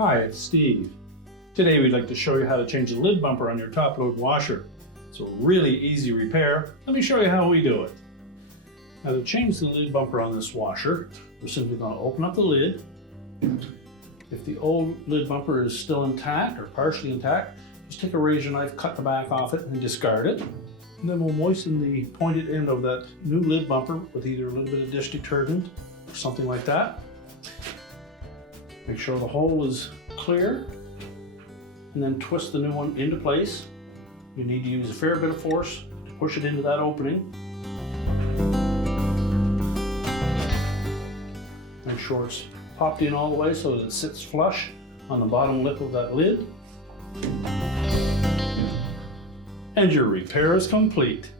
Hi, it's Steve. Today we'd like to show you how to change the lid bumper on your top load washer. It's a really easy repair. Let me show you how we do it. Now to change the lid bumper on this washer, we're simply going to open up the lid. If the old lid bumper is still intact or partially intact, just take a razor knife, cut the back off it and discard it. And then we'll moisten the pointed end of that new lid bumper with either a little bit of dish detergent or something like that. Make sure the hole is clear and then twist the new one into place. You need to use a fair bit of force to push it into that opening. Make sure it's popped in all the way so that it sits flush on the bottom lip of that lid. And your repair is complete.